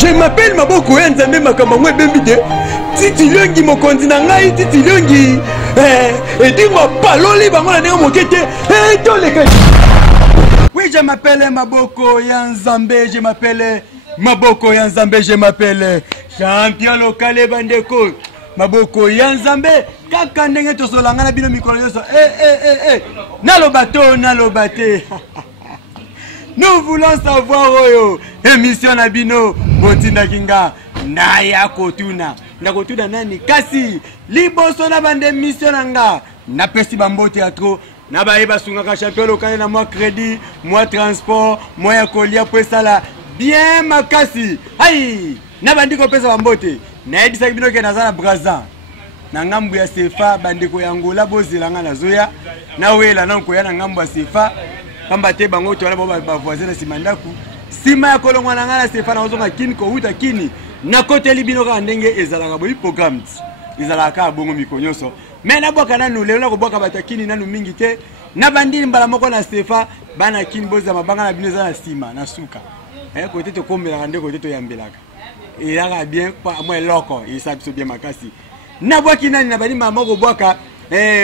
Je m'appelle Maboko Nzambe Makamangwe Bembide. Titi Longi mokonzi na ngai Titi Longi. Dis-moi paloli bango na ndenge mokete. Toleka. Oui, je m'appelle Maboko Nzambe, je m'appelle Maboko Nzambe, je m'appelle champion local bandeko. Maboko Nzambe kaka ndenge tosolanga na bino mikolo yoso. Nalo bate. Nous voulons savoir oyo émission na bino botinda kinga na ya kotuna nani kasi liboso na bande émission nanga na pesi bambote ya trop na baeba sunga ka champion local na moi crédit moi transport moi ya kolia pesa bien makasi ai na bandiko pesa bambote na edisa bino ke nazana braza na ngambu ya sefa bandiko ya ngola bozilanga na zoya na wela na nkoya na ngambu ya sefa kamba te bango to wala ba voisin na simandaku sima ya kolongwa na ngala sefa na ozonga kini ko huta kini na koteli bino ka ndenge ezalaka boyi programme ezalaka bongo mikonyoso mais na boka nanu lelo ko boka batakini nanu mingi te na bandini mbala moko na sefa bana kini boza mabanga na bino za na sima na suka côté to kombela ndeko côté to yambelaka elaka bien pa moi loko isa biso bien makasi na boki nani na bani mama ko boka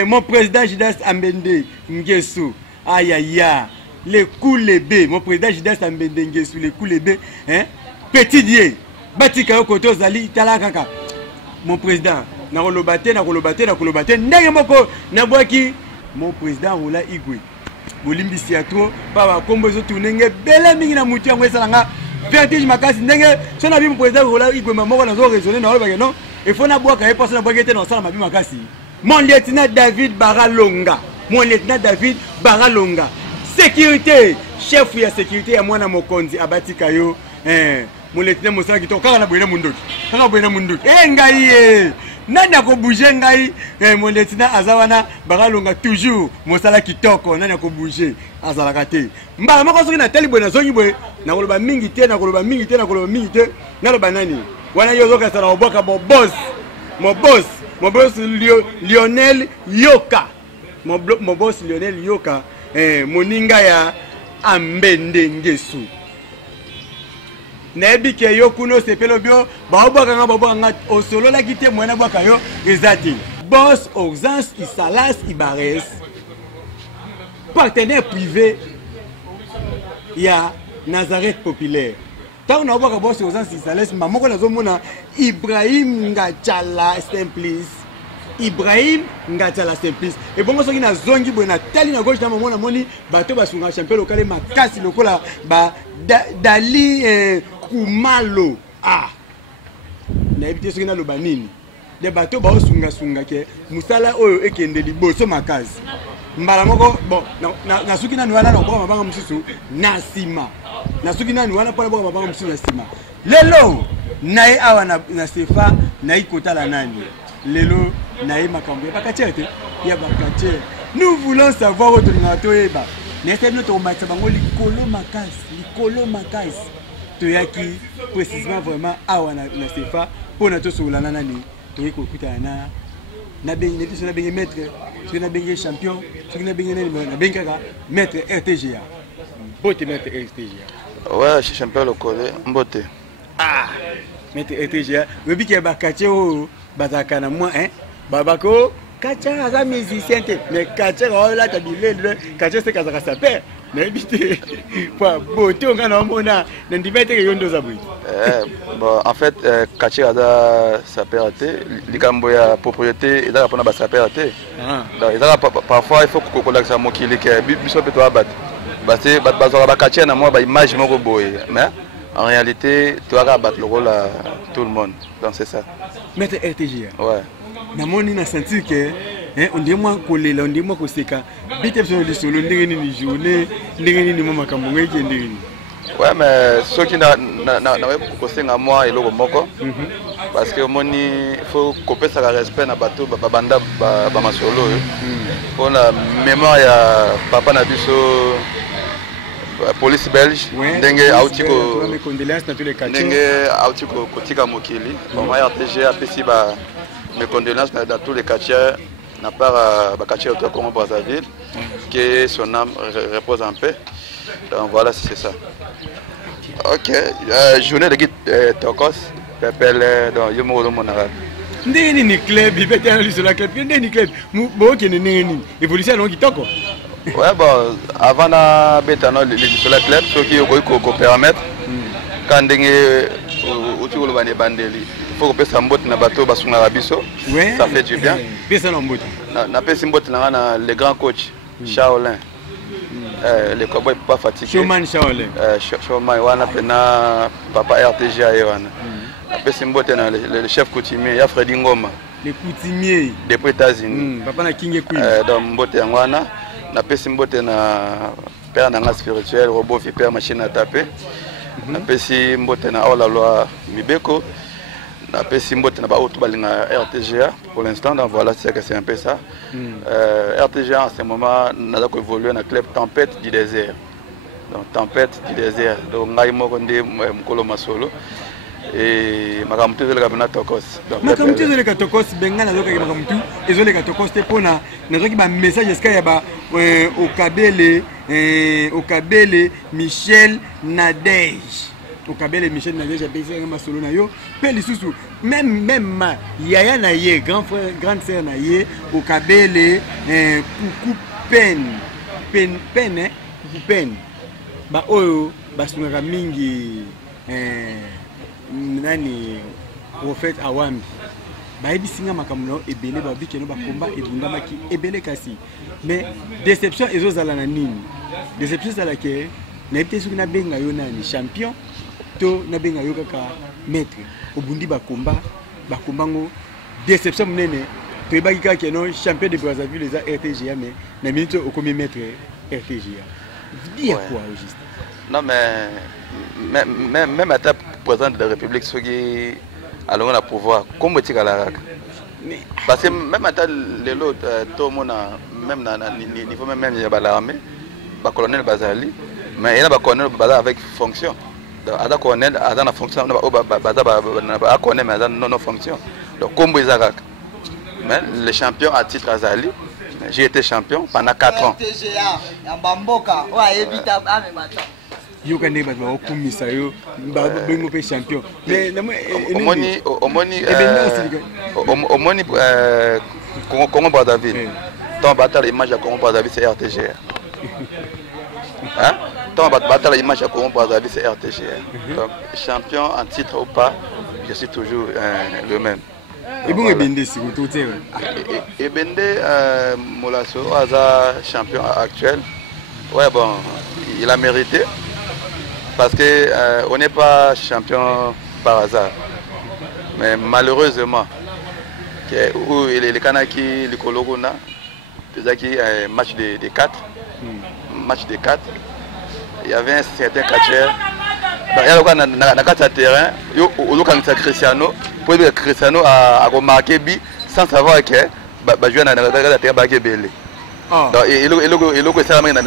mon président Judas Ambende Ngesu aïe les coulébé mon président Judas Ambende Ngesu les coulébé petit dieu batika yo koto zali tala kaka mon président na kolobate ndenge moko na boki mon président Rola Igwe bolimbisi ya trop pa ba kombo zo tunenge bele mingi na mutu yango esalanga vertige makasi ndenge so na bi mon président Rola Igwe moko na zo raisonner na olobaka non il faut na boka epasse na boka ete na sala mabi makasi mon lieutenant David Baralonga sécurité chef ya sécurité ya mwana mokonzi abatika yo mon lieutenant mosala kitoko kaka na boyena mundoki ngai nani ako bouger ngai mon lieutenant azawana Baralonga toujours mosala kitoko nani ako bouger azalaka te mbala moko soki na tali boye na zongi boye na koloba mingi te naloba nani wana yo zoka sala oboka mon boss Lionel Yoka mon boss Lionel Yoka moninga ya Ambende Ngesu naebike yo kuno sepelo bio baobaka nga osolola kite mwana bwaka yo ezati boss Oxans Isalas Ibares partenaire privé ya Nazareth Populaire tant on a boka boss Oxans Isalas mamoko nazomona Ibrahim Ngachala Simplice Ibrahim Ngachala Simplice et bon soki na zongi bona tali na gauche na mona moni bato basunga champion local makasi lokola ba Dali Kumalo na ebite soki na loba nini de bato ba osunga ke musala oyo ekende liboso makasi mbala moko bon na soki na nwana na boka mabanga mususu na sima na soki na nwana pona boka mabanga mususu na sima lelo nae awa na sefa na ikotala nani lelo nae makambo bakachete ya bakachete nous voulons savoir autre ngato eba neste bino to matsa bango likolo makasi to yaki précisément vraiment awa na sefa pona to solana nani to ikokuta na bengi neto na bengi maître to na bengi champion to na bengi nani na bengi kaka maître RTGA bote maître RTGA ouais champion local mbote maître RTGA webi ke bakache o bazaka na moi babako kacha aza musicien te mais kacha là ta bilele kacha c'est kaza sa père mais bité quoi boto ngana mona na ndibete ke yondo za bui bon en fait kacha aza sa père te likambo ya propriété eza pona ba sa père te donc eza parfois il faut ko kolakisa mokili ke biso peto abat base bazora ba kacha na moi ba image moko boye mais en réalité tu vas battre le rôle à tout le monde donc c'est ça maître RTGA ouais na moni na sentir que on dit moi kolela on dit moi ko seka bite so li solo ndenge ni journée ndenge ni mama kambo ngeke ndenge ni ouais mais ceux qui na ko senga moi eloko moko parce que moni faut couper ça respect na bato ba banda ba masolo on a mémoire ya papa na biso police belge ndenge autiko ndenge autiko kotika mokili mama RTGA apesi ba mes condoléances dans tous les quartiers n'a pas quartier autour Congo Brazzaville que son âme repose en paix donc voilà c'est ça Ok, journée de guide Tokos, Pepele, dans Yomo Monara. Ndeni ni club, il peut être sur la club, ndeni club. Bon, qui n'est ni évolution non qui toko. Ouais, bon, avant la bêta, sur la club, ceux qui ont permettre, quand où tu veux bandeli, il faut que ça mbote na bateau, basou na rabiso, ça fait du bien. Personne en mbote. Na pesi mbote na le grand coach, Shaolin. Les cowboys pas fatigués. Showman Shaolin. Showman, wana pena papa RTG ayewana. Na pesi mbote na le chef coutumier, ya Freddy Ngoma. Le coutumier. Depuis États-Unis. Papa na King Queen. Donc mbote ngwana. Na pesi mbote na père nanga spirituel, robot vipère machine à taper. Na pesi mbote na la loi Mibeko. Na pesi mbote na ba auto balinga RTGA pour l'instant, donc voilà, c'est un peu ça. RTGA en ce moment n'a pas évolué dans le club Tempête du désert. Donc Tempête du désert. Donc ngai moko nde mkolo masolo et makamtu de la Tokos. Makamtu de la Tokos bengana loka ke makamtu ezole ka Tokos te pona nazoki ba message eska ya ba Okabele Michel Nadej. Okabele Michel Nadej a baisé un solo na yo. Peli susu même yaya na ye grand frère grande sœur na ye Okabele Kuku pen ba oyo basunga mingi nani prophète Awambi bayebi singa makamno ebele ba bikeno ba combat ebundamaki ebele kasi mais déception ezozala na nini déception zala ke na epte soki na benga yo nani champion to na benga yo kaka maître obundi ba combat ngo déception munene to ebaki kaka no champion de Brazzaville les RTGA mais na minute au premier maître RTGA dire quoi au juste. Non mais même à ta président de la République ceux qui allons à pouvoir comme tu la parce que même à les autres tout le monde même niveau même il y a l'armée ba colonel Bazali mais il y a ba colonel Bazali avec fonction ada colonel ada na fonction ba colonel mais ada non fonction donc comme ils a mais le champion à titre Azali j'ai été champion pendant 4 ans. Yo kande ba okumisa yo ba bengo pe champion mais omoni Congo Brazzaville ton bataille image à Congo Brazzaville c'est RTGA hein ton bataille image à Congo Brazzaville c'est RTGA donc champion en titre ou pas je suis toujours le même. Et bon Ebende si vous tout Ebende Molasso Aza champion actuel ouais bon il a mérité parce que on n'est pas champion par hasard mais malheureusement où les Kanaki les Kologona match de 4 il y avait un certain catcheur il y a un terrain Cristiano pour Cristiano a remarqué sans savoir que jouer dans le terrain Belé donc il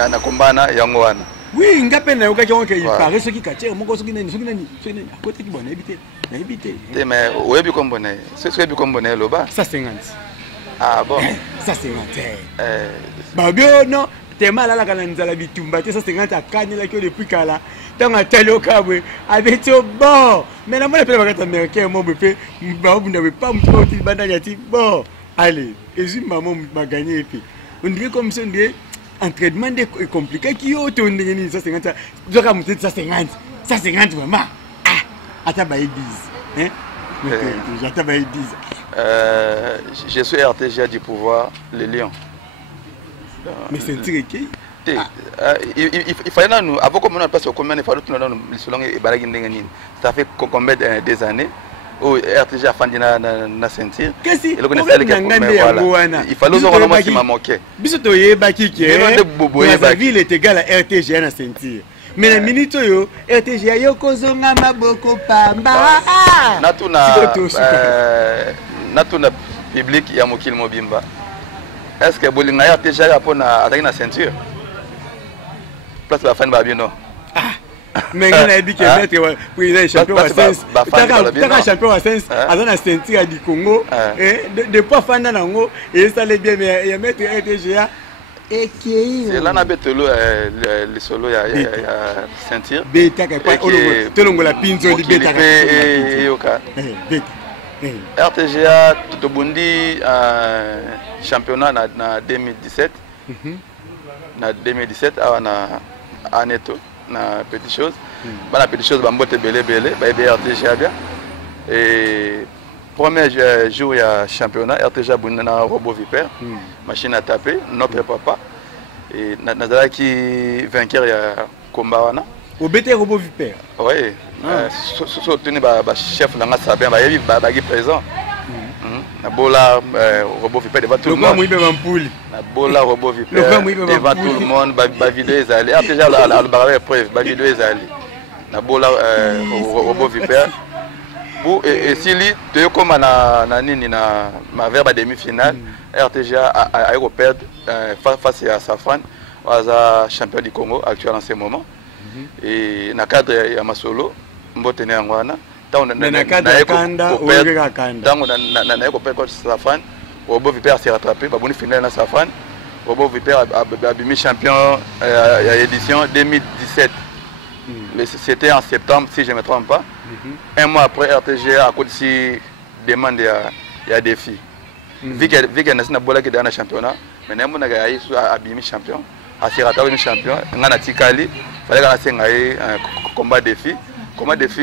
a combat Yangwana. Oui, ngape na yoka ki il paraît ce qui catcher moko soki nani côté ki bona éviter mais oyebi kombona c'est ce que kombona loba 150 ah bon 150 babio non te mal la kana nzala bitumba te 150 akanyela ki depuis kala tanga telo kabwe avec bon mais na mona pele bakata américain mo befe ba obunda be pas mutiko ti banda nyati bon allez ezui maman ba gagner puis on dirait comme ça on dirait entraînement est compliqué qui est 150 doit monter 150 vraiment attends 10 hein j'attends 10 je suis RTGA du pouvoir les lions mais c'est tiré qui il fallait nous avant qu'on passe au combien il fallait nous le selon et balagi ndengani ça fait combien des années où RTG a fandi na sentir il fallait nous vraiment qui m'a manqué bisoto yebaki ke Brazzaville est égal à RTG na sentir mais la minute yo RTG yo kozonga maboko pamba natuna public ya mokili mobimba est-ce que bolinga RTG ya pona ataki na ceinture place ba fani ba bino mais il a dit que maître président champion wa sens taka champion wa sens azana ceinture du Congo et de pas fanda nango et ça les bien mais maître RTGA c'est là na betelo le solo ya ceinture beta ka pa tolongo la pinzo li beta ka yoka RTGA tobundi championnat na 2017 na 2017 awana aneto na petite chose bana petite chose bambote belé ba RTGA bien et premier jour ya championnat RTGA bundi na robot vipère machine à taper notre papa et nazalaki vainqueur ya combat wana au BT robot vipère. Oui. Soutenu par chef Nanga Sabin, il y a présent. Nabola robot vipère devant tout le monde. Nabola robot vipère devant tout le monde. Ba vidéo est allée. Déjà la barre preuve. Ba vidéo est allée. Nabola robot vipère. Et si lui, tu es comme na ma verbe demi-finale, RTGA a perdre face à Safran, champion du Congo actuel en ce moment. Et na cadre ya masolo mbotene ngwana tango na cadre kanda oyoka kanda tango na ko perdre Safran robot vipère s'est rattrapé baboni finale na Safran robot vipère a bimi champion à édition 2017. C'était en septembre si je ne me trompe pas. Un mois après RTGA a continué demande ya défi. Vu que na bola qui dans le championnat mais na mona ga yesu a bimi champion a s'est rattrapé champion ngana tikali fallait que senga un combat défi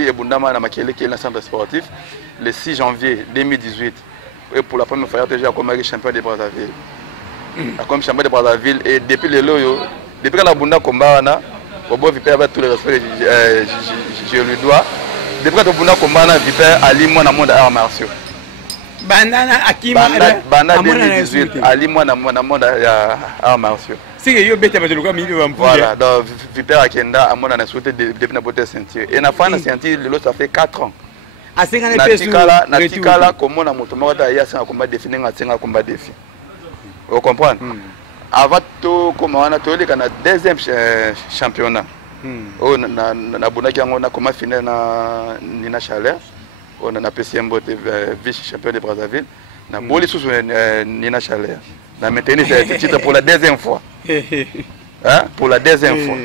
et bundama na makele qui est le centre sportif le 6 janvier 2018 et pour la première fois RTGA comme champion de Brazzaville. Comme champion de Brazzaville et depuis le loyo depuis que la bunda combat na robot vipère avec tout le respect je lui dois depuis que bunda combat na vipère ali moi na monde arts martiaux bandana akima banda 2018 ali moi na monde arts martiaux. Voilà, donc Vipère Akenda a mon souhaité depuis na botte ceinture et na fin na ceinture le ça fait 4 ans. A 50 pesos. Na tikala comme on a motomo da ya ça combat défini nga combat défi. Vous comprenez? Avant tout comme on a tolé kana deuxième championnat. Na bonaki yango na combat final na Nina Chaleur. On a PCM botte vice champion de Brazzaville. Na boli sous Nina Chaleur. Na maintenir ce titre pour la deuxième fois. Hein? Pour la deuxième fois.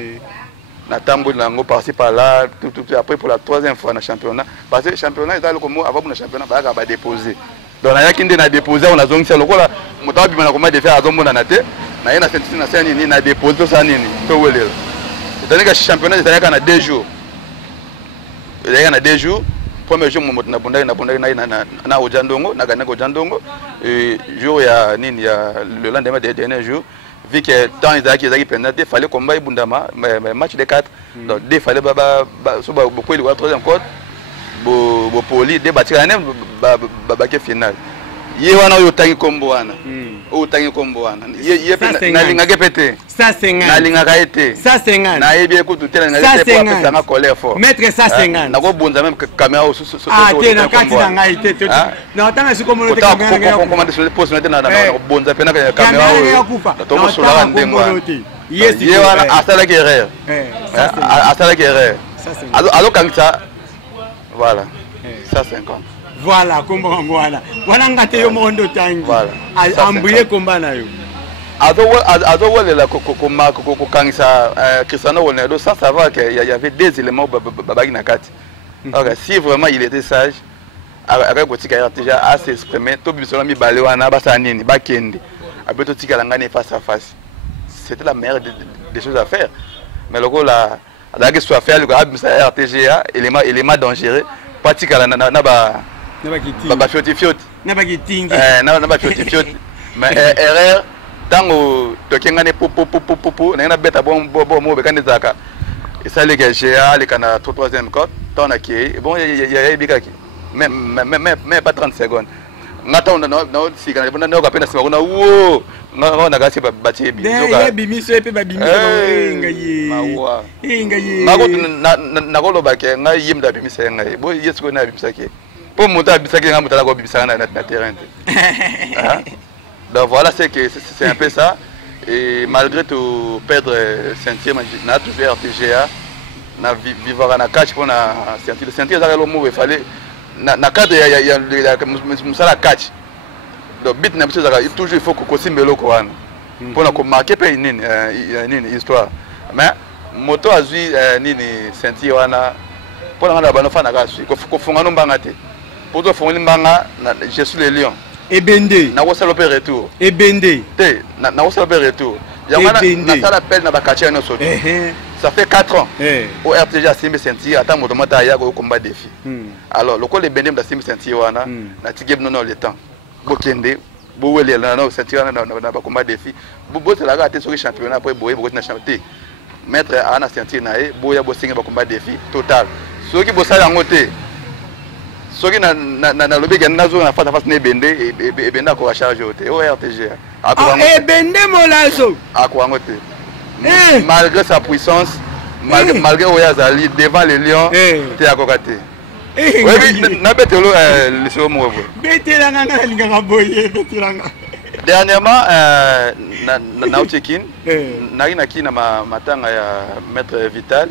Na tambour nango par-ci par-là, tout après pour la troisième fois dans le championnat. Parce que le championnat est comme avant le championnat va déposer. Donc na yakinde na déposer on a zongi ça lokola mutabi bana comment de faire azomona na te na yena senti na sani ni na déposer ça nini to welela. C'est-à-dire que le championnat est na 2 jours. Il y a 2 jours. Premier jour na bunda na Ojandongo na gana Ojandongo et jour ya nini ya le lendemain des derniers jours vu que temps ils penalty il fallait combat bundama match de 4 donc il fallait so beaucoup le troisième code bo poli débattre la même finale ye wana yotangi kombo wana otangi kombo wana ye na linga gepete ça c'est ngana na linga kaete ça c'est ngana na yebi ekutu tela na yebi pour ça na colère fort maître ça c'est ngana na ko bonza même caméra au ah te na kati na ngai te na tanga si comme le caméra comment de se poser na bonza pena caméra au to ko sula ndengo ye wana asala guerre asala guerre alo kangisa voilà ça 50. Voilà, comment voilà. Voilà ngate yo mondo tangi. Voilà. Ambuye komba na yo. Azo wale la ko kangisa Cristiano Ronaldo sans savoir qu'il y avait des éléments babagi na kati. Donc si vraiment il était sage avec Kotika déjà à s'exprimer to bisola mi balé wana ba sa nini ba kende. Abeto tika la ngane face à face. C'était la meilleure des choses à faire. Mais le gars là la question à faire le gars RTGA élément dangereux. Pas tika la na ba Baba fioti na ba gitingi na ba fioti mais erreur tango tokenga ne popo na beta bon mo be kanisa ka esale ke GA le kana 3e code tant na ki bon ya bikaki mais pas 30 secondes ngata na si kana bona na ka pena sima kuna wo na ka si batie bi ya bimiso epe ba bimiso ngaye mawa ngaye mako na ko lo ba ke ngai yimda bimiso ngai bo yesu ko na bimisa ke pour monter à Bissaki, on a na terrain. Donc voilà, c'est un peu ça. Et malgré tout, perdre ceinture, on a toujours RTGA, on a vivre à la catch pour la ceinture. Le ceinture, il fallait. Na cadre, il y a la catch. Donc, bit n'a toujours il faut que Kosim Belo Koran. pour na ko marquer pe nini histoire mais moto azui nini ceinture wana pour na bana fana ka sui ko funga no mbanga te pour to funga mbanga je suis le lion ebende na ko saloper retour ebende te na ko saloper retour yamana na sala appel na bakatia no so ça fait 4 ans au RTG a simbi ceinture attend moto mata ya ko combat défi alors le col ebende da simbi ceinture wana na tigeb non le temps bokende bo wele na ceinture na ba combat défi bo te la ga te sur championnat après boye bo na championnat mettre ana ceinture na e boya bo singa ba combat défi total soki bo sala ngote soki na lobi ga na zo na face à face ne bende ebenda ko charge ote au RTG ebende molazo akwa ngote malgré sa puissance malgré Oyazali devant les lions te akokate oui na betelo le so mo bo betelanga na linga boye betelanga dernièrement na Otekin na kina matanga ya maître Vital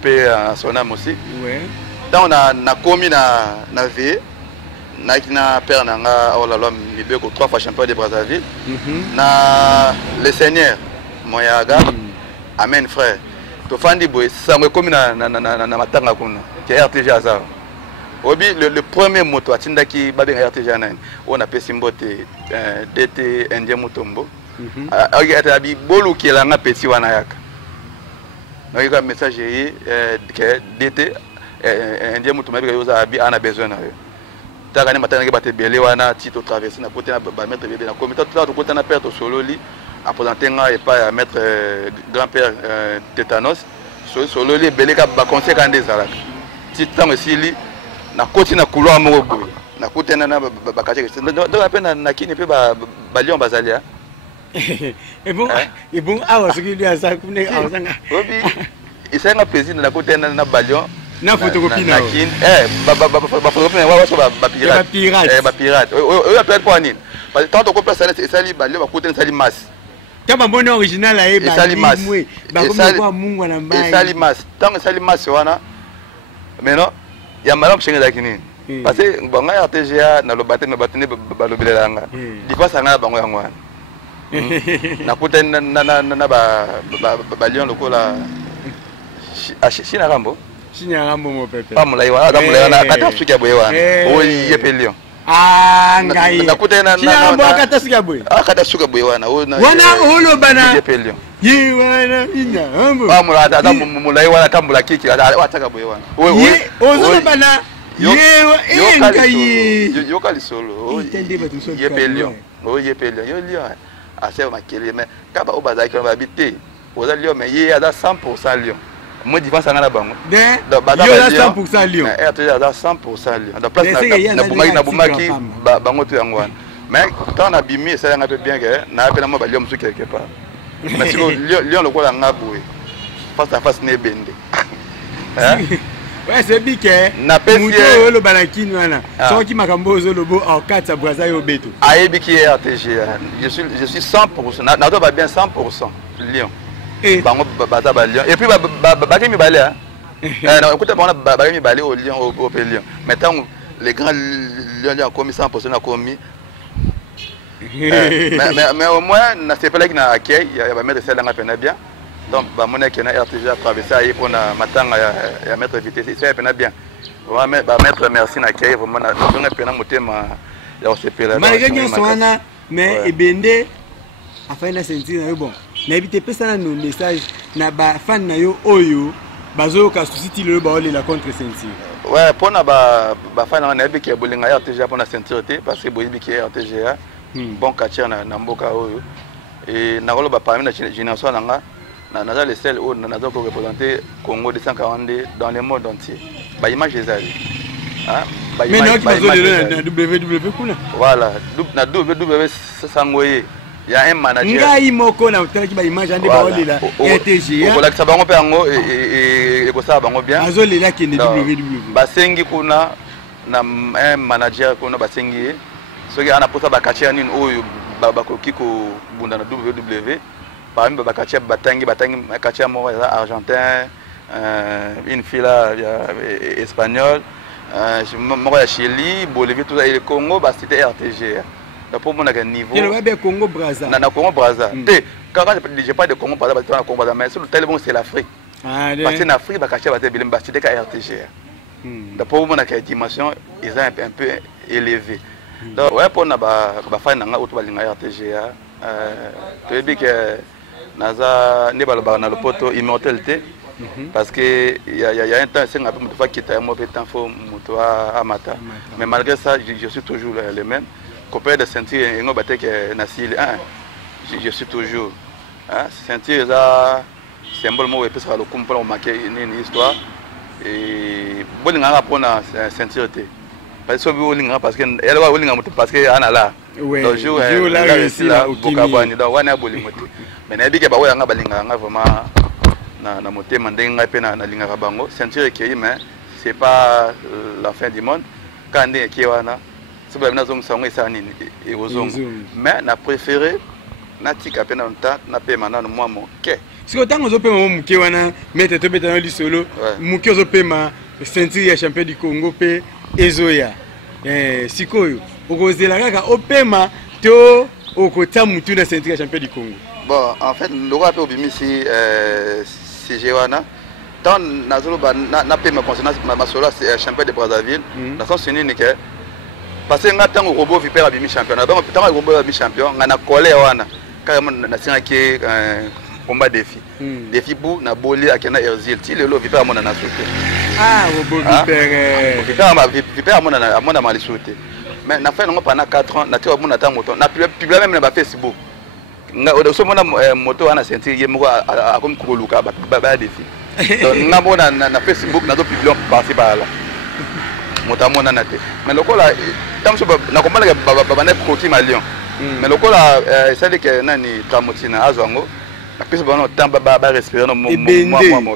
pe son âme aussi donc na komi na vie na kina père nanga oh la loi mibeko 3 fois champion de Brazzaville na le seigneur moyaga amen frère to fandi boy sangwe komi na matanga kuna ke RTG azar obi le premier moto atindaki babenga RTG nani on appelle simbote DT Indien Mutombo ata bi bolu kelanga petit wana yaka na yaka message que DT Indien Mutombo bi yoza abi ana besoin na yo taka ni matanga ke bate bele wana tito traverser na côté na ba mettre bébé na comité to côté na perte sololi a présenté et pas mettre grand-père tétanos sololi bele ka ba conseil kan des alaka titango sili na côté na couloir mo boy na côté na ba kache donc appena na kini pe ba lion bazalia et bon awa ce qui lui a ça kune awanga obi isenga président na côté na balion na photocopie na kin ba photocopie wa so ba pirate ba pirate o ya peut quoi nini parce que tant qu'on peut ça sali balion ba côté sali masse kama mbona original a eba sali masse ba comme quoi mungu na mbai sali masse tant sali masse wana mais non ya malam chenga dakini parce que bango ya RTGA na lobate na batene balobelanga difasa nga bango yango wana na kuta na ba lion lokola China Rambo mo pepe pa mulai wana da mulai wana kata suki boye wana o yepe lion ngai na kuta na Rambo kata suki boye kata suki boye wana wana olo bana yepe lion ye wana ina Rambo pa mulai da mulai wana tambula kiki wataka boye wana ozolo bana yo kali solo yepe lion yepe lion yo lion assez makele mais kaba obazaki on va habiter oza lion mais ye ada 100% lion moi différence ngana bango yo ada 100% lion RTG ada 100% lion da place na bumaki bango to yango wana mais quand na bimi ça nga bien que na apena mo ba lion musu quelque part mais siko lion lokola ngabwe face à face ne bende ouais c'est biké na pesi le balakini wana so ki makambo zo lobo en 4 ça braza yo beto ayebi ki RTG je suis 100% na do ba bien 100% lion bango baza ba lion et puis ba mi balé na écoute ba mi balé au lion au lion maintenant les grands lions ont commis 100% na commis mais au moins na c'est pas là qui na accueil il va mettre celle là peine bien donc ba mona qui na RTG a traversé aí pour na matanga ya mettre vitesse c'est peine bien va mettre merci na accueil vraiment na donc peine motema ya osepela malgré que sona mais ebende afin na sentir na bon na ebite pesa na no message na ba fan na yo oyo bazo ka susiti le ba ole la contre ceinture ouais pour na ba fan na ebi ki bolinga RTG pour na ceinture parce que boyibi ki RTG bon catcher na mboka oyo et na rolo ba parmi na génération nanga na le seul où na zo ko représenter Congo 242 dans le monde entier ba image des ali hein ba image mais non na WW kuna voilà na WW sangoye il y a un manager ngai moko na utaki ba image ande ba olela RTG ko la ka bango pe yango et ko sa bango bien azolela ki ne WW ba sengi kuna na un manager kuna ba sengi soki ana posa ba katia nini oyo ba koki ko bunda na WW parmi ba katia batangi katia mo argentin une fille là espagnole mo ya Chili Bolivie tout ça et le Congo bah c'était RTG pour mon niveau. Le Congo Brazza. Na Congo Brazza. Quand je parle de Congo Brazza, mais sur le téléphone c'est l'Afrique. Parce que l'Afrique va cacher la bilim parce que c'est RTG. Pour mon dimension, ils sont un peu élevés. Donc ouais pour na ba faire nanga auto balinga RTG. Tu veux dire que naza ne ba na le poto immortalité. Parce que il y a un temps c'est un peu moto qui était un mauvais temps faut moto à mata. Mais malgré ça, je suis toujours le même. Copain de sentir un autre que Nassil, je suis toujours. Sentir ça, symbole moi et puis ça le coup pour marquer une histoire. Et bon on a pour na sentir te. Parce que parce que elle va olinga moto parce que ana là. Donc jour là réussi là bokabani donc wana bolimote. Mais na bika ba wanga balinga nga vraiment na motema ndenga pe na linga bango sentir que mais c'est pas la fin du monde quand ndenge ki wana. Mais na préféré na tika pe na nta na pe mana no mwa moke. Siko tango zo pe moke wana mete to beta no li solo moke zo pe ma ceinture ya champion du Congo pe ezoya. Sikoyo okozela kaka opema to okota mutu na ceinture ya champion du Congo. Bon en fait le roi pe obimisi CG wana tant nazolo ba na pe ma concernant ma solo c'est champion de Brazzaville na sens ni que parce que tant que robot vipère a mis championnat donc tant que robot a mis champion on a collé wana carrément na singa qui combat défi défi bu na boli akena exil ti lelo vipère mona na sauté robot vipère mona mali sauté mais na fait non pendant 4 ans na ti mona ta moto na publié même na Facebook nga so mona moto wana sentir yemo a comme koluka ba défi donc na mona na Facebook na do publié par-ci par-là motamona na te mais lokola tamso na komala ba na koti malion mais lokola c'est que nani tramotina azwango na pesa ba no tamba ba respirer no mo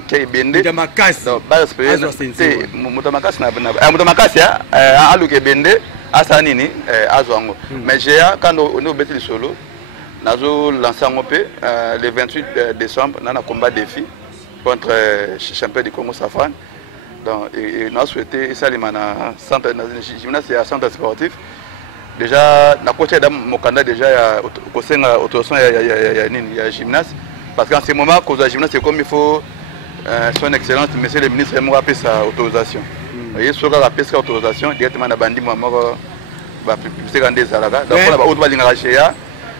ke bende makasi donc ba respirer te motamakasi na motamakasi aluke bende asa nini azwango mais j'ai quand on beti solo nazo lancer ngopé le 28 décembre na combat défi contre champion du Congo Safran. Donc, on a souhaité ça, centre gymnase et centre sportif. Déjà, dans côté de mon candidat, déjà, il y a autorisation, il y a gymnase. Parce qu'en ce moment, cause de gymnase, c'est comme il faut son excellence, monsieur le ministre, il m'a appelé sa autorisation. Il y a appelé sa autorisation directement dans Bandi, donc,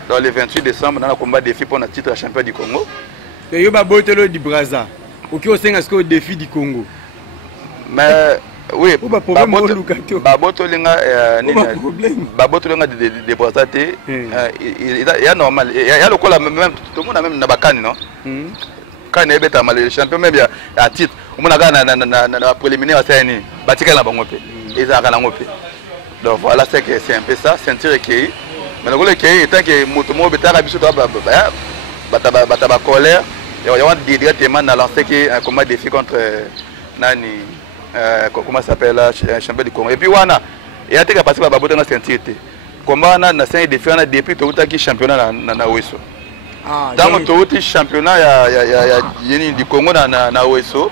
dans le 28 décembre, dans le combat défi pour le titre champion du Congo. Il y a un botelo du Brazza. Qui au défi du Congo. Mais oui, baboto linga de Brazzaville, il y a normal, il y a le cola même tout le monde a même nabakani non. Quand il est mal le champion même à titre, on a gagné na préliminaire à Saini, batika na bangope, ils a gagné ngope. Donc voilà c'est que c'est un peu ça, sentir que mais le gole que tant que motomo betara biso to ba colère, il y a directement na lancer que un combat défi contre nani comment ça s'appelle là champion du Congo et puis wana et a été passé par baboto na sentirité combat na 5 défis on a depuis tout qui championnat na Weso dans tout championnat ya du Congo na Weso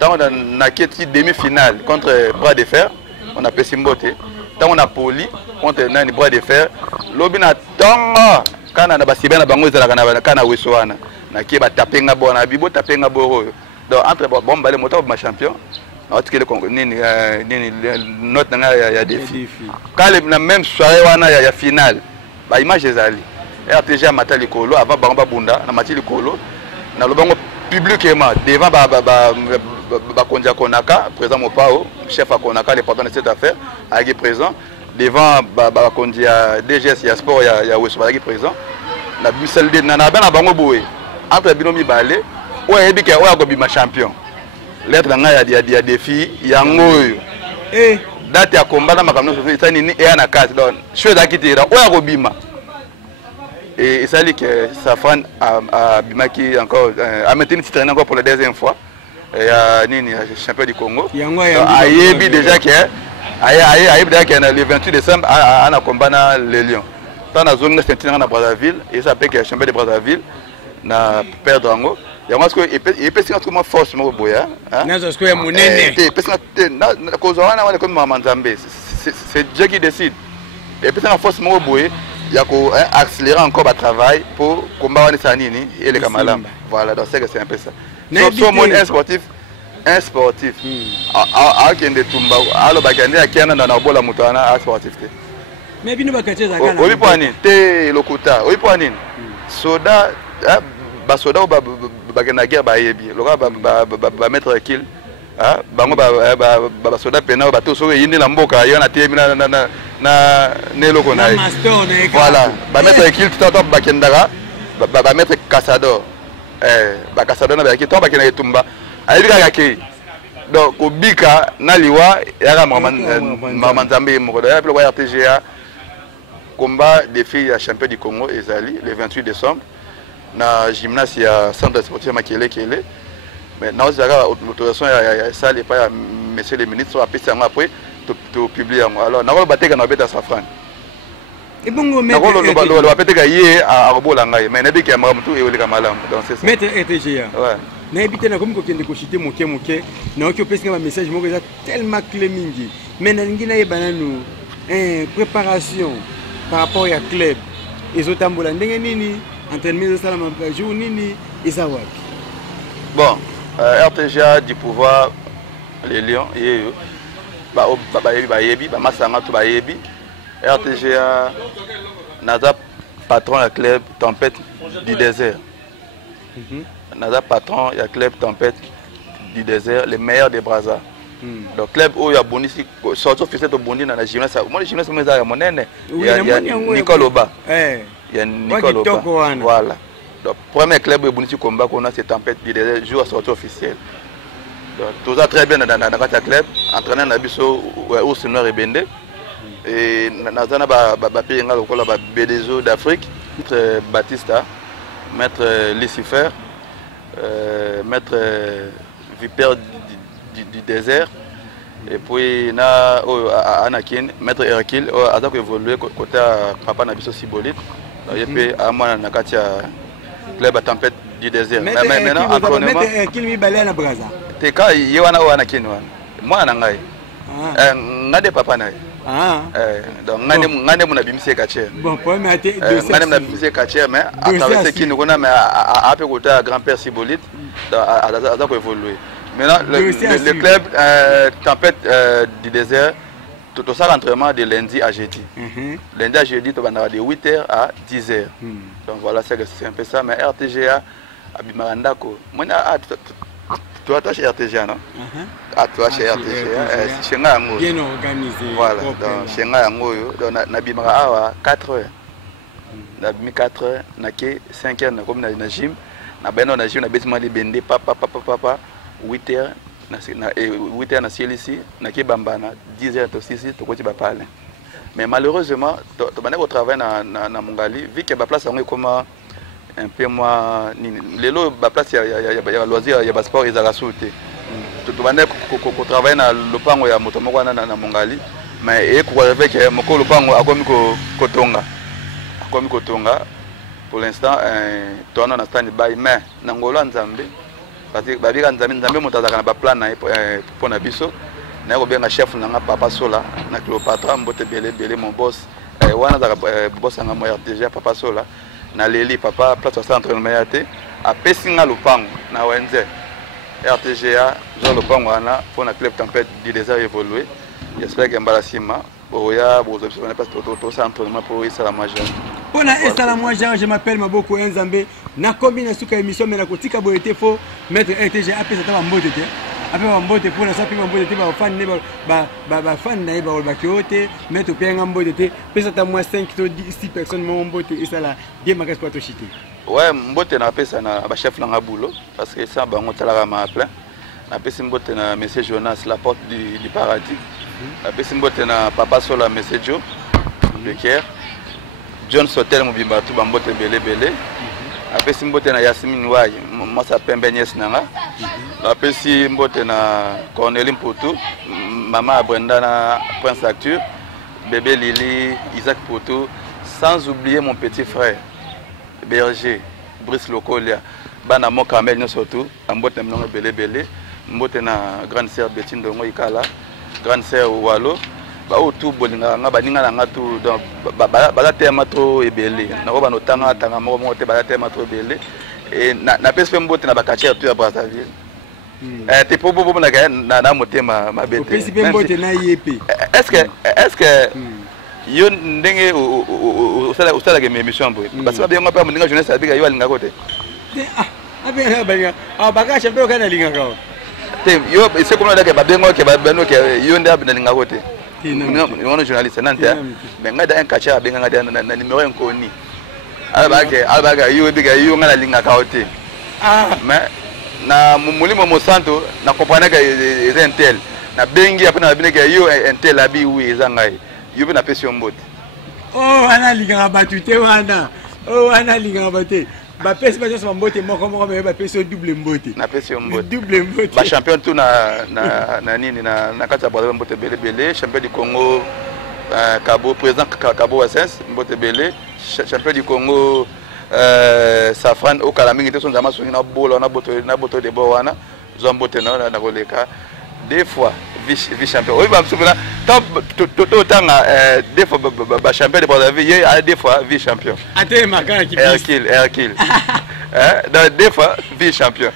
dans na keti demi-finale contre Bras de Fer on a passé Mbote dans on a poli contre nani Bras de Fer lobina tonga kana na basibe na bango ezala kana Weso wana na ki ba tapenga bona bibo tapenga boro donc entre bon balé moto ma champion notre que notre il y a défi quand la même soirée wana ya finale ba image ezali RTG a matali kolo avant bamba bunda na matili kolo na lobango publiquement devant ba konja konaka président Mopao chef à konaka les patrons de cette affaire avec présent devant ba konja DGS ya sport ya Weso avec présent na bisel de na ba na bango boé entre binomi balé ouais ebike ouais ko bima champion lettre nga ya défi yango date ya combat na makamno so ça nini et na case donc chose akitira oya ko bima et ça dit que Safran a bimaki encore a maintenu titre encore pour la deuxième fois et nini champion du Congo ayebi déjà que ayebi déjà que le 28 décembre a combat na les Lions dans la zone ceinture na Brazzaville et ça fait que champion de Brazzaville na perdre ngo il y a que il peut se comment force mo boya nazo square munene cause wana comme maman Nzambe c'est Dieu qui décide et peut se force mo boye a accélérer encore le travail pour combattre Sanini et les Kamalam. Voilà, donc c'est un peu ça. Soit un sportif. À qui est de Tumba, à l'Obakane, à qui est dans la bola moutana, à sportif. Mais bien, nous oui, poani, te lokuta, oui, poani. Soda, soda, bagana guerre, bayebi. Le mettre kill. Bango soda pena bato so yindi na mboka yo na temi na neloko na voilà ba mettre kill tout temps bakendaka ba mettre casador ba casador na ba ki to bakena etumba ayibika kake donc obika na liwa ya mama nzambe moko ya pelo ya RTGA combat des filles à champion du Congo ezali le 28 décembre na gymnase ya centre sportif Makele Kele. Mais nous avons l'autorisation à ça, et pas monsieur le ministre, après, tout publier. Alors, nous avons battu dans le Safran. Et bon, nous avons battu à Robolangaï, mais nous avons battu à Maramoutou et au Légamalam. Maître RTGA. Nous avons comme nous avons chité moké, nous avons fait un message tellement clé. Mais nous avons une préparation par rapport à club. Et autres ambulances, entraînement de salam jour nini et ça va. Bon. RTGA du pouvoir, les lions, RTGA n'a patron de club Tempête du désert. N'a patron de club Tempête du désert, les meilleurs des Brazza. Donc club où il y a Bondi, surtout officiel de Bondi dans la gymnase. Moi, les gymnases, il y a Nicole Oba. Il y a Nicole Oba. Voilà. Le premier club de combat qu'on a, c'est Tempête du désert, jour à sortie officielle. Tout ça très bien dans le club, entraîneur Nabiso ou Sinoir et Bende. Et nous avons BDZO d'Afrique, Maître Batista, Maître Lucifer, Maître Vipère du désert. Et puis Anakin, Maître Hercule, qui a évolué côté Papa Nabiso Sibolite. Et puis à moi, club à Tempête du désert. Mais maintenant, entraînement. Qui lui balait à Braza. T'es quand il y a un Anakin. Moi, Nangai. Nade papa na. Donc ngane muna bimse kache. Bon, problème a été ngane muna bimse kache mais à travers ce qui nous connaît mais à peu côté grand-père Sibolite à évoluer. Maintenant le club Tempête du désert tout ça l'entraînement de lundi à jeudi. Lundi à jeudi tu vas de 8h à 10h. Donc voilà c'est un peu ça mais RTGA à Bimarandako. Moi tu attaches RTGA non? Toi chez RTGA chez Ngango. Bien organisé. Voilà donc chez Ngango donc na bimara awa 4h. Na bimi 4h na ke 5h na comme na gym na beno na gym na betima li bende papa 8h na 8h na CLC na ke bambana 10h to 6h to koti ba pale. Mais malheureusement to bana au travail na Mongali vu que ba place on est comme un peu moins les lots ba place il y a loisir il y a sport ils a sauté tout bana ko travailler na lopango ya moto moko na Mongali mais et ko avec moko lopango akomi ko tonga pour l'instant to na stand by mais na ngolo nzambe parce que ba bika nzambe motazaka na ba plan na pour na biso na ko benga chef na papa Sola na Cléopatra mbote belé mon boss wana za boss nga mo RTGA papa Sola na leli papa place sa entraînement yate a pesinga lupango na wenze RTGA zo lupango wana pour na club Tempête du désert évoluer j'espère que mbalasima oya bozo observer parce que tout ça entraînement pour ça la majeure pour la la majeure je m'appelle Maboko Nzambe na combine suka émission mais na kotika boyete faut mettre RTGA après ça va mbote après on mbote pour na ça puis mbote ba fan ne ba fan na ba ba kiote mettre penga mbote puis ça moi 5 to 6 personnes mon mbote et ça là bien ma pas to chité ouais mbote na pesa na ba chef na boulot parce que ça bango tala ma plein na pesa mbote na monsieur Jonas la porte du paradis na pesa mbote na papa Sola monsieur Joe de Caire John Sotel mobimba tu bambote belé apesi mbote na Yasmine Wai moi ça pembe nièce nanga apesi mbote na Corneline Poutou maman Brenda na Prince Actu bébé Lily Isaac Poutou sans oublier mon petit frère Berger Brice Lokolia bana mo Kamel surtout mbote mnongo belé mbote na grande sœur Betine Dongo Ikala grande sœur Walo bao tout bolinga nga baninga na nga tout donc bala tema to ebele na ko banotanga tanga mo te bala tema to ebele et na pese mbote na bakatia to ya Brazzaville te popo na ga na motema mabete pese mbote na yepe est-ce que yo ndenge usala ke émission boy parce que bien ngapa ndinga jeunesse abika yo alinga kote abena banga bakasha pe kana linga ka te yo c'est comme là que babengo ke babeno ke yo nda alinga kote on journaliste nante mais ngada un kacha benga ngada na numéro nkoni albaga yo diga yo ngala linga ka kote mais na mulimo mo santo na comprendre que c'est un tel na bengi après na benga yo un tel abi oui ezangai yo na pression mbote ana linga batute wana ana linga bate ba pesi ba joso mbote moko me ba pesi double mbote na pression mbote double mbote ba champion tout na nini na kata ba mbote belé champion du Congo Kabo président Kabo Assens mbote belé champion du Congo Safran au Kalamingi te son zama so na bolo na boto de bowana zo mbote na koleka des fois vice champion oui ba msubula to tanga des fois ba champion de Brazzaville a des fois vice champion ate makana ki Hercule donc des fois vice champion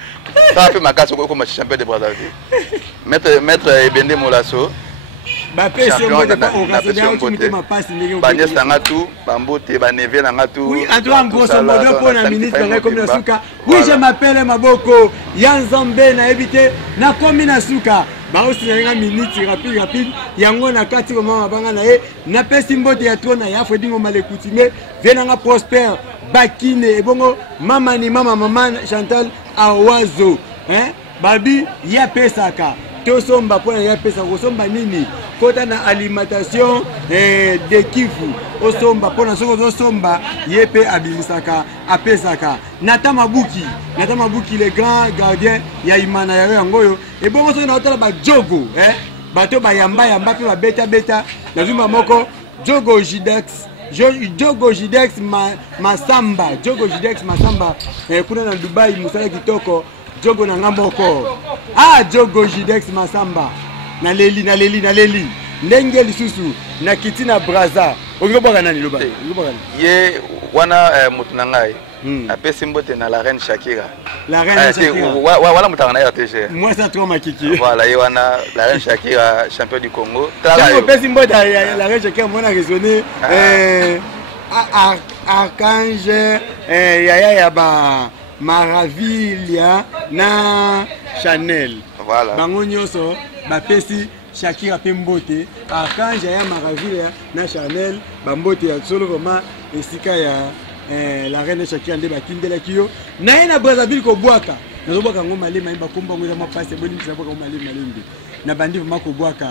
ça fait makasa comme champion de Brazzaville maître Ebende Molasso ba pesi mbote pa occasion de mettre ma passe ndenge banya sanga tout bambote ba neve na ngatu oui à toi en grosso modo pour la minute comme na suka oui je m'appelle Maboko Yanzombe na éviter na komi na suka ba aussi na minute rapide yango na kati ko mama banga na e na pesi mbote ya trona ya fodingo malekutime venanga Prosper Bakine ebongo mama ni mama Chantal Awazo babi ya pesaka tosomba pona ya pesa kosomba nini kota na alimentation de Kivu osomba pona soko osomba yepe abimisaka apesaka Nata Mabuki le grand gardien ya imana ya ngoyo et bon so na otala ba jogo bato ba yamba pe ba beta na zumba moko jogo Jidex Masamba kuna na Dubai musala kitoko jogo na ngamboko jogo Jidex Masamba na leli ndenge lisusu na kitina Brazza ongoboka nani loba ye wana mutu na ngai apesi mbote na la reine Shakira wala mutanga na RTG moi ça trop makiki voilà ye wana la reine Shakira champion du Congo tango pesi mbote la reine Shakira mona raisonner Archange ya ba Maravilia na Chanel voilà bango nyoso ba pesi Shakira pe mbote Archange ya Maravilia na Chanel ba mbote ya solo vraiment esika ya la reine Shakira nde bakindela kiyo na na Brazzaville ko bwaka nazobwaka ngoma lema ba komba ngoza ma passe boni msabwaka ngoma lema lembe na bandi vraiment ko bwaka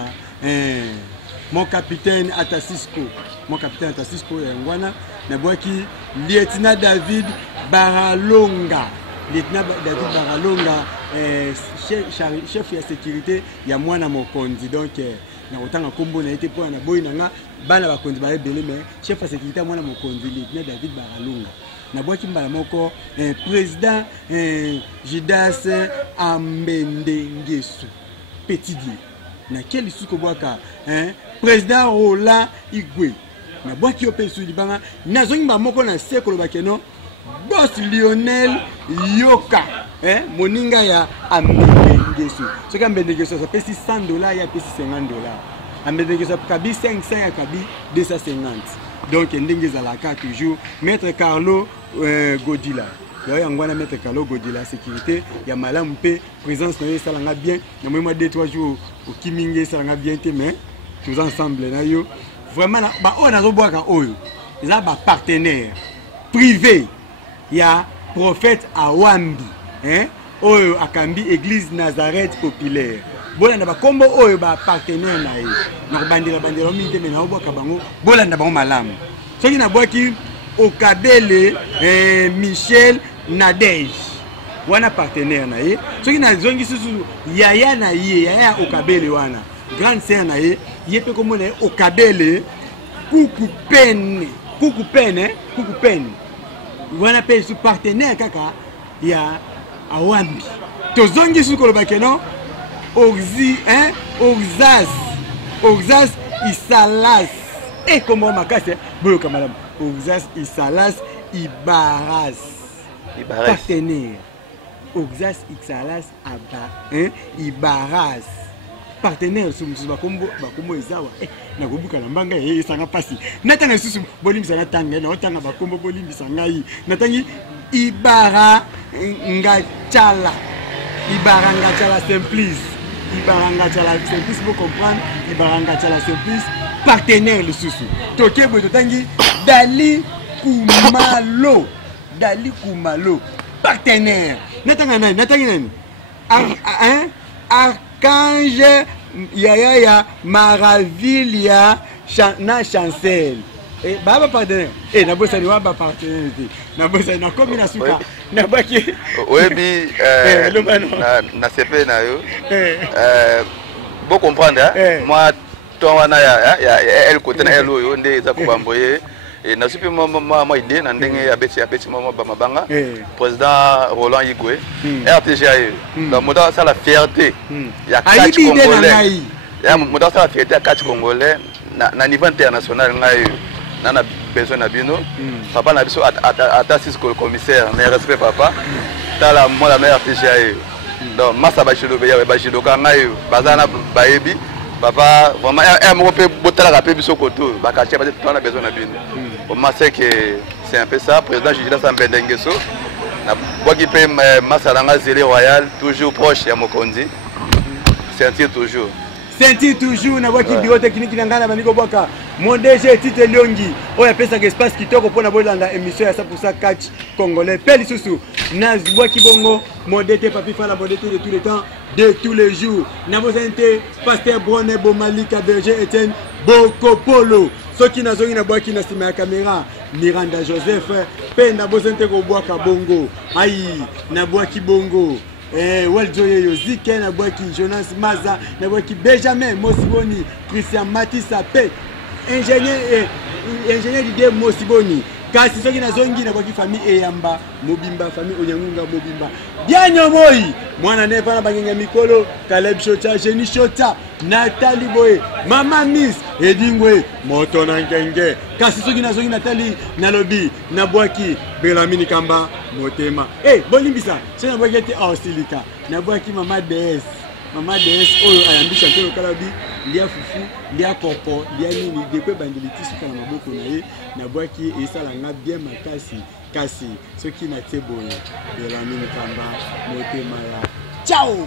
mon capitaine Atasisco ya ngwana na bwaki lieutenant David Baralonga chef ya sécurité ya mwana mokonzi donc na otanga kombo na été pour na boy nanga bana bakonzi ba ebele mais chef ya sécurité ya mwana mokonzi lieutenant David Baralonga na bwaki mbala moko président Judas Ambendengesu petit dieu na quel suko bwaka président Roland Igwe na bwaki opesu libanga na zongi ba moko na sekolo bakeno boss Lionel Yoka moninga ya Ambendengesu soka Ambendengesu ça pèse $100 ya pèse $50 Ambendengesu kabi 500 ya kabi 250 donc ndenge za la carte toujours maître Carlo Godila ya ngwana maître Carlo Godila sécurité ya malamu pe présence na ça langa bien na moi 2-3 jours au kiminge ça langa bien mais tous ensemble na yo vraiment ba on a robwaka oyo za ba partenaire privé ya prophète Awambi oyo akambi église Nazareth populaire bolanda ba kombo oyo ba partenaire na ye na bandela mingi me na obwaka bango bolanda bango malamu soki na bwaki Okabele Michel Nadej wana partenaire na ye soki na zongi susu yaya na ye yaya Okabele wana grande sœur na ye pe kombo na Okabele kuku pen wana pe su partenaire kaka ya Awambi tozongi su koloba keno Oxas Isalas. Et comment ma casse, Boloka madame. Oxas Isalas Ibaras. Partenaire. Oxas Isalas Ibaras. Partenaire sumusu bakombo ezawa na kobuka na mbanga esanga pasi natanga susu bolimbisa na tanga na otanga bakombo bolimbisa ngai natangi Ibara Ngachala Simplice vous comprendre Ibara Ngachala Simplice partenaire le susu toke bo totangi Dali Kumalo partenaire natangi nani Archange Yaya Maravilia na Chancel. Baba partenaire. Na bossa ni waba partenaire. Na bossa na komi na suka. Na baki. Oui, na CP na yo. Vous comprendre moi toi wana ya elle côté na elle yo ndé za kubamboye. Et na supi moi idée na ndenge abeti moi bamabanga président Roland Yigwe RTGA donc moda ça la fierté ya catch congolais ya moda ça la fierté ya catch congolais na niveau international ngai na besoin na bino papa na biso ata sis commissaire mais respect papa tala moi la meilleure RTGA donc massa bachilo ya bachilo ka ngai bazana baebi papa vraiment un mot peut botala rappeler biso koto bakatia peut-être on a besoin na bino au moins c'est que c'est un peu ça président Jujila Sambendengeso na boki pe masalanga zélé royal toujours proche ya Mokonzi sentir toujours na boki bureau technique ngana baniko boka mon DG Tite Liongi o ya pesa espace kitoko pona bolanda émission ya 100% catch congolais peli susu na boki bongo modete papi fala modete de tous les temps de tous les jours na bozente pasteur Broné Bomalika Berger Etienne Bokopolo soki nazongi na boki na sima ya caméra Miranda Joseph pe na bozente ko boka bongo ai na boki bongo Waljoye Yozike na boki Jonas Maza na boki Benjamin Mosiboni Christian Matissa pe ingénieur d'idée Mosiboni kasi soki nazongi na boki famille Eyamba Mobimba famille Onyangunga Mobimba Bianyo Moi mwana neva na bangenga mikolo Caleb Shota Jenny Shota Nathalie Boye Mama Miss Edingwe moto na ngenge kasi soki nazongi Nathalie nalobi na boki Belamini Kamba motema bolimbisa c'est na boki te ausilika na boki Mama DS oyo ayambisha telo kalabi lia fufu lia koko lia nini dekwe bandeliti suka na maboko na ye na boki esala nga bien makasi kasi soki na teboye Belamini Kamba motema ya ciao.